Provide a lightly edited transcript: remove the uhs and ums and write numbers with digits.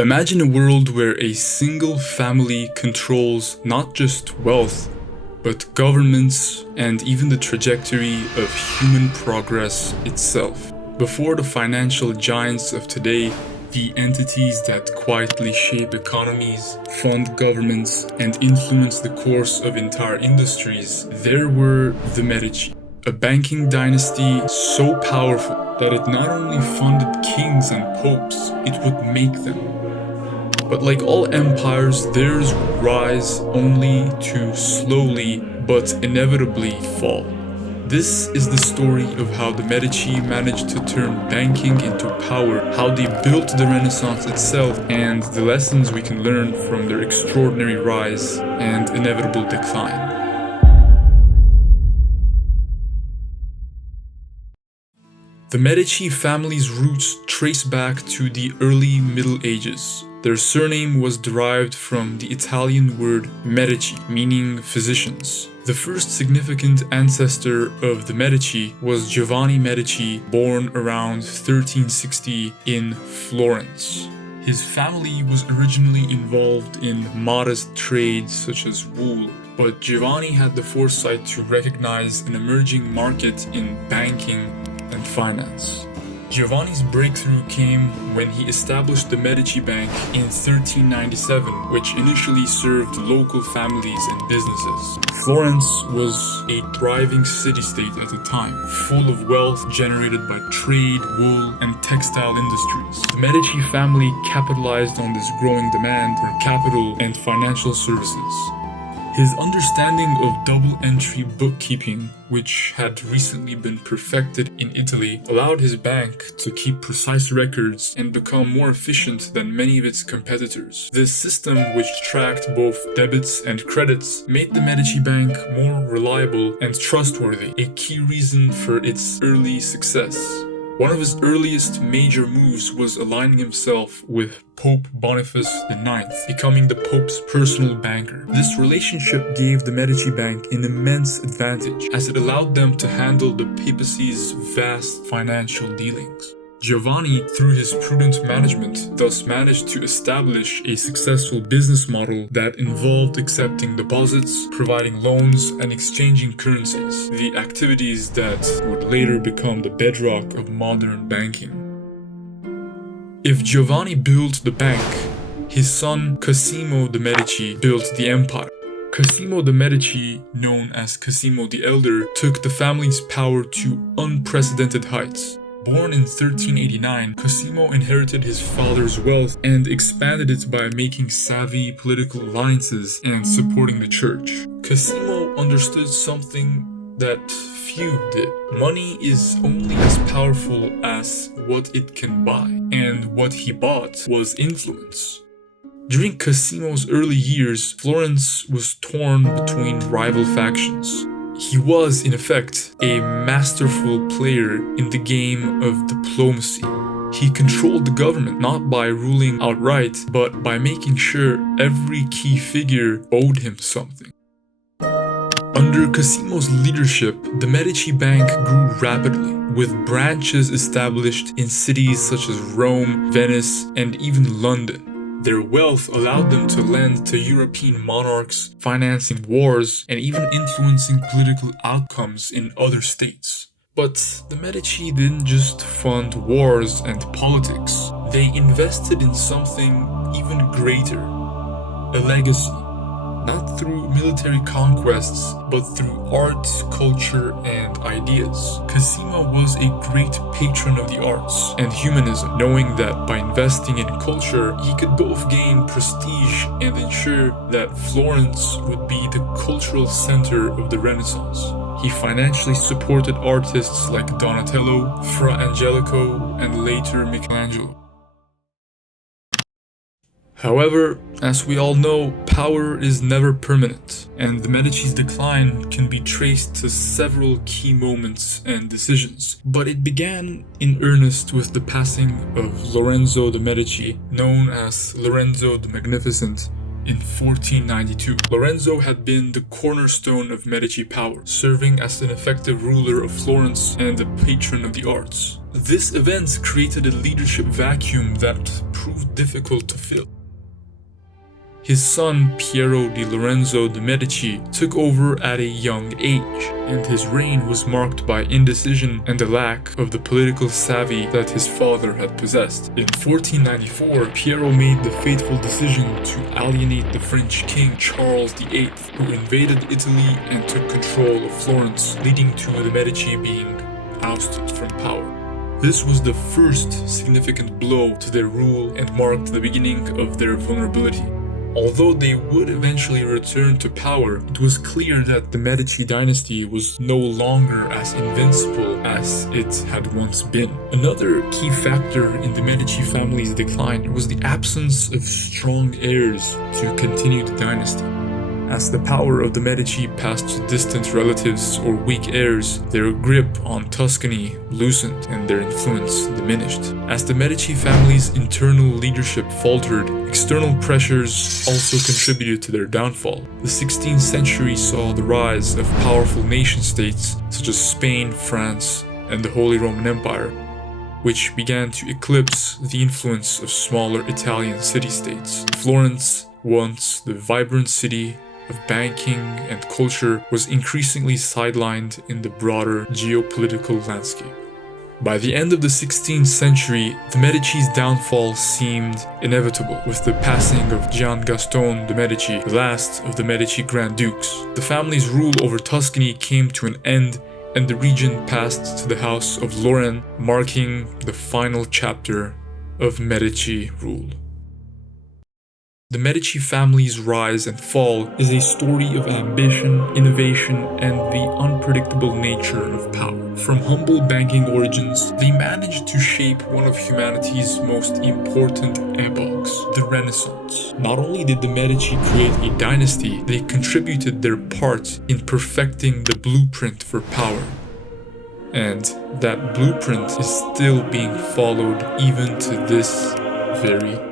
Imagine a world where a single family controls not just wealth, but governments and even the trajectory of human progress itself. Before the financial giants of today, the entities that quietly shape economies, fund governments, and influence the course of entire industries, there were the Medici, a banking dynasty so powerful that it not only funded kings and popes, it would make them. But like all empires, theirs would rise only to slowly but inevitably fall. This is the story of how the Medici managed to turn banking into power, how they built the Renaissance itself, and the lessons we can learn from their extraordinary rise and inevitable decline. The Medici family's roots trace back to the early Middle Ages. Their surname was derived from the Italian word Medici, meaning physicians. The first significant ancestor of the Medici was Giovanni Medici, born around 1360 in Florence. His family was originally involved in modest trades such as wool, but Giovanni had the foresight to recognize an emerging market in banking and finance. Giovanni's breakthrough came when he established the Medici Bank in 1397, which initially served local families and businesses. Florence was a thriving city-state at the time, full of wealth generated by trade, wool, and textile industries. The Medici family capitalized on this growing demand for capital and financial services. His understanding of double-entry bookkeeping, which had recently been perfected in Italy, allowed his bank to keep precise records and become more efficient than many of its competitors. This system, which tracked both debits and credits, made the Medici Bank more reliable and trustworthy, a key reason for its early success. One of his earliest major moves was aligning himself with Pope Boniface IX, becoming the Pope's personal banker. This relationship gave the Medici Bank an immense advantage, as it allowed them to handle the papacy's vast financial dealings. Giovanni, through his prudent management, thus managed to establish a successful business model that involved accepting deposits, providing loans, and exchanging currencies, the activities that would later become the bedrock of modern banking. If Giovanni built the bank, his son Cosimo de' Medici built the empire. Cosimo de' Medici, known as Cosimo the Elder, took the family's power to unprecedented heights. Born in 1389, Cosimo inherited his father's wealth and expanded it by making savvy political alliances and supporting the church. Cosimo understood something that few did. Money is only as powerful as what it can buy, and what he bought was influence. During Cosimo's early years, Florence was torn between rival factions. He was, in effect, a masterful player in the game of diplomacy. He controlled the government not by ruling outright, but by making sure every key figure owed him something. Under Cosimo's leadership, the Medici Bank grew rapidly, with branches established in cities such as Rome, Venice, and even London. Their wealth allowed them to lend to European monarchs, financing wars, and even influencing political outcomes in other states. But the Medici didn't just fund wars and politics. They invested in something even greater: a legacy. Not through military conquests, but through art, culture, and ideas. Cosimo was a great patron of the arts and humanism, knowing that by investing in culture, he could both gain prestige and ensure that Florence would be the cultural center of the Renaissance. He financially supported artists like Donatello, Fra Angelico, and later Michelangelo. However, as we all know, power is never permanent, and the Medici's decline can be traced to several key moments and decisions. But it began in earnest with the passing of Lorenzo de' Medici, known as Lorenzo the Magnificent, In 1492, Lorenzo had been the cornerstone of Medici power, serving as an effective ruler of Florence and a patron of the arts. This event created a leadership vacuum that proved difficult to fill. His son Piero di Lorenzo de' Medici took over at a young age, and his reign was marked by indecision and a lack of the political savvy that his father had possessed. In 1494, Piero made the fateful decision to alienate the French king Charles VIII, who invaded Italy and took control of Florence, leading to the Medici being ousted from power. This was the first significant blow to their rule and marked the beginning of their vulnerability. Although they would eventually return to power, it was clear that the Medici dynasty was no longer as invincible as it had once been. Another key factor in the Medici family's decline was the absence of strong heirs to continue the dynasty. As the power of the Medici passed to distant relatives or weak heirs, their grip on Tuscany loosened and their influence diminished. As the Medici family's internal leadership faltered, external pressures also contributed to their downfall. The 16th century saw the rise of powerful nation-states such as Spain, France, and the Holy Roman Empire, which began to eclipse the influence of smaller Italian city-states. Florence, once the vibrant city of banking and culture, was increasingly sidelined in the broader geopolitical landscape. By the end of the 16th century, the Medici's downfall seemed inevitable. With the passing of Gian Gaston de' Medici, the last of the Medici Grand Dukes, the family's rule over Tuscany came to an end and the region passed to the House of Lorraine, marking the final chapter of Medici rule. The Medici family's rise and fall is a story of ambition, innovation, and the unpredictable nature of power. From humble banking origins, they managed to shape one of humanity's most important epochs, the Renaissance. Not only did the Medici create a dynasty, they contributed their part in perfecting the blueprint for power. And that blueprint is still being followed even to this very